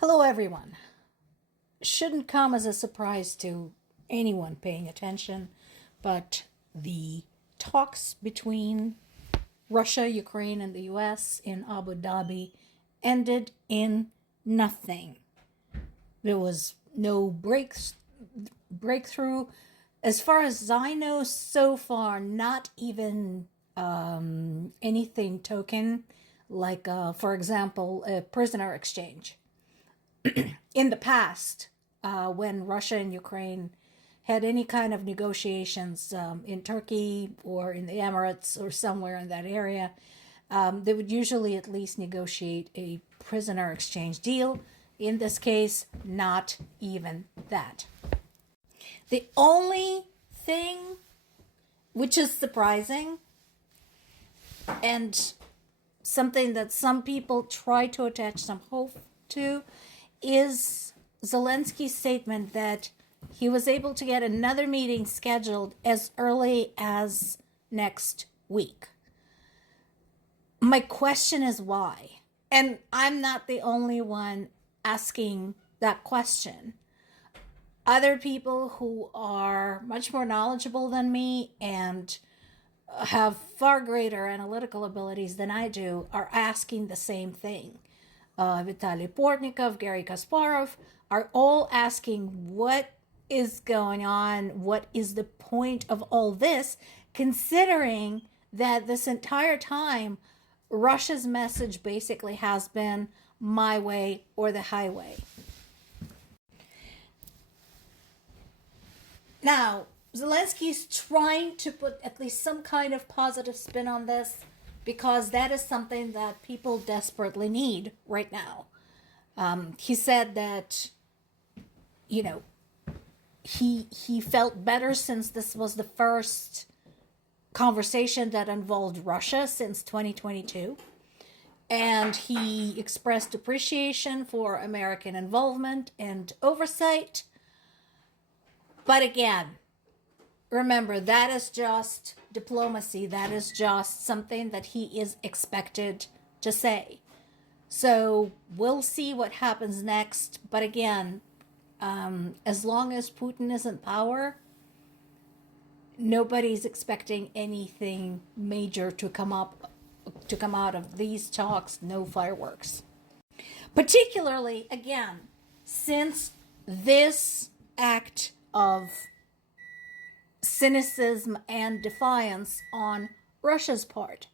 Hello, everyone. Shouldn't come as a surprise to anyone paying attention, but the talks between Russia, Ukraine, and the US in Abu Dhabi ended in nothing. There was no breakthrough. As far as I know, so far, not even anything token, like, for example, a prisoner exchange. In the past, when Russia and Ukraine had any kind of negotiations in Turkey or in the Emirates or somewhere in that area, they would usually at least negotiate a prisoner exchange deal. In this case, not even that. The only thing which is surprising and something that some people try to attach some hope to is Zelensky's statement that he was able to get another meeting scheduled as early as next week. My question is why? And I'm not the only one asking that question. Other people who are much more knowledgeable than me and have far greater analytical abilities than I do are asking the same thing. Vitaly Portnikov, Gary Kasparov are all asking what is going on, what is the point of all this, considering that this entire time Russia's message basically has been my way or the highway. Now, Zelensky is trying to put at least some kind of positive spin on this because that is something that people desperately need right now. He said that, he felt better since this was the first conversation that involved Russia since 2022. And he expressed appreciation for American involvement and oversight. But again, remember, that is just diplomacy. That is just something that he is expected to say. So we'll see what happens next. But again, as long as Putin is in power, nobody's expecting anything major to come out of these talks. No fireworks. Particularly, again, since this act of cynicism and defiance on Russia's part.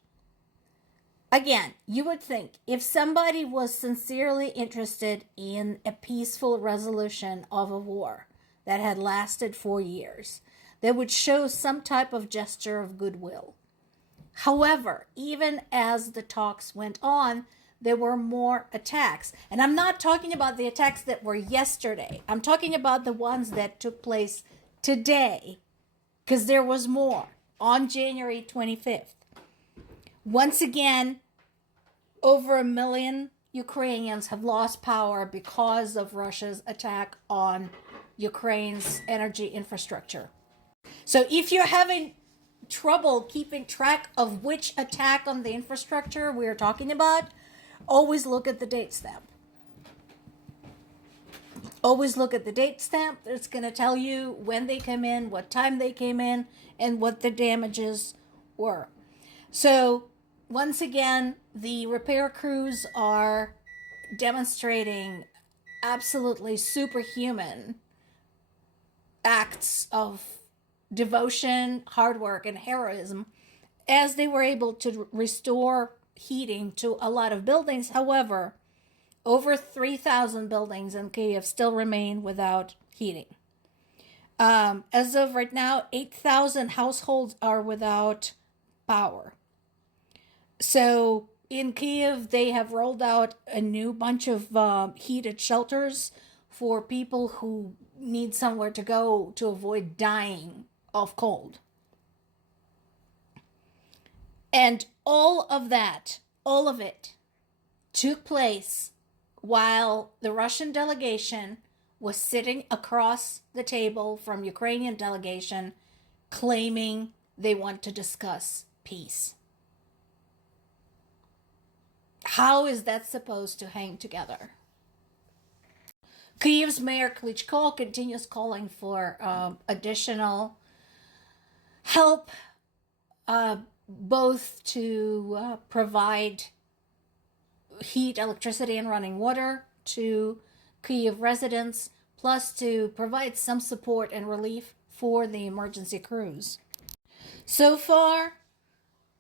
Again, you would think if somebody was sincerely interested in a peaceful resolution of a war that had lasted 4 years, they would show some type of gesture of goodwill. However, even as the talks went on, there were more attacks. And I'm not talking about the attacks that were yesterday. I'm talking about the ones that took place today, because there was more on January 25th. Once again, over 1 million Ukrainians have lost power because of Russia's attack on Ukraine's energy infrastructure. So if you're having trouble keeping track of which attack on the infrastructure we're talking about, always look at the date stamp. Always look at the date stamp. It's going to tell you when they came in, what time they came in, and what the damages were. So, once again, the repair crews are demonstrating absolutely superhuman acts of devotion, hard work, and heroism as they were able to restore heating to a lot of buildings. However, over 3,000 buildings in Kyiv still remain without heating. As of right now, 8,000 households are without power. So in Kyiv, they have rolled out a new bunch of heated shelters for people who need somewhere to go to avoid dying of cold. And all of it took place while the Russian delegation was sitting across the table from Ukrainian delegation claiming they want to discuss peace. How is that supposed to hang together? Kyiv's Mayor Klitschko continues calling for additional help, both to provide heat, electricity, and running water to Kyiv residents, plus to provide some support and relief for the emergency crews. So far,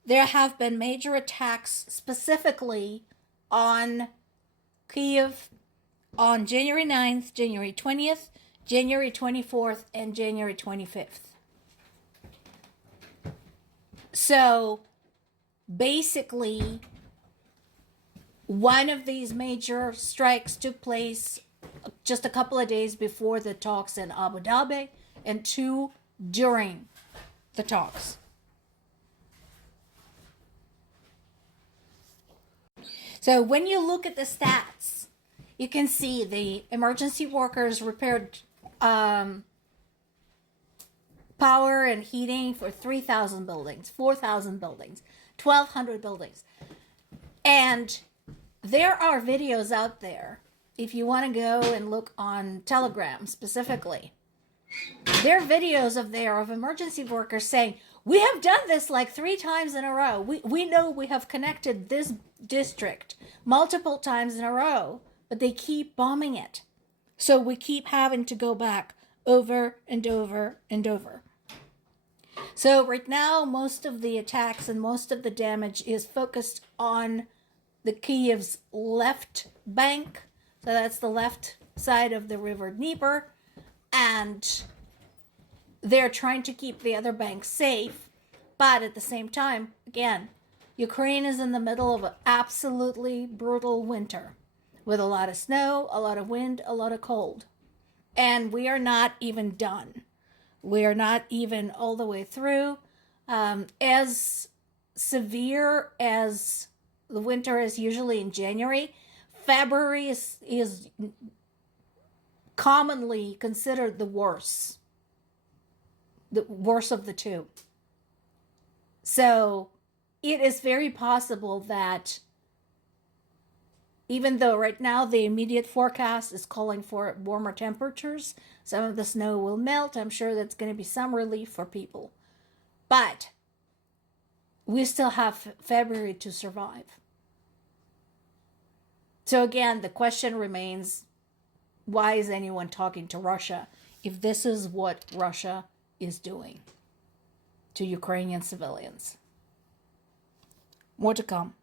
there have been major attacks specifically on Kyiv on January 9th, January 20th, January 24th, and January 25th. So basically, one of these major strikes took place just a couple of days before the talks in Abu Dhabi, and two during the talks. So when you look at the stats, you can see the emergency workers repaired power and heating for 3,000 buildings, 4,000 buildings, 1,200 buildings. And there are videos out there, if you want to go and look on Telegram specifically. There are videos of emergency workers saying, we have done this like 3 times in a row. We know we have connected this district multiple times in a row, but they keep bombing it. So we keep having to go back over and over and over. So right now, most of the attacks and most of the damage is focused on the Kyiv's left bank. So that's the left side of the river Dnieper. And they're trying to keep the other bank safe. But at the same time, again, Ukraine is in the middle of an absolutely brutal winter with a lot of snow, a lot of wind, a lot of cold. And we are not even done. We are not even all the way through. As severe as the winter is usually in January, February is commonly considered the worst of the two. So it is very possible that even though right now the immediate forecast is calling for warmer temperatures, some of the snow will melt. I'm sure that's going to be some relief for people. But we still have February to survive. So again, the question remains, why is anyone talking to Russia if this is what Russia is doing to Ukrainian civilians? More to come.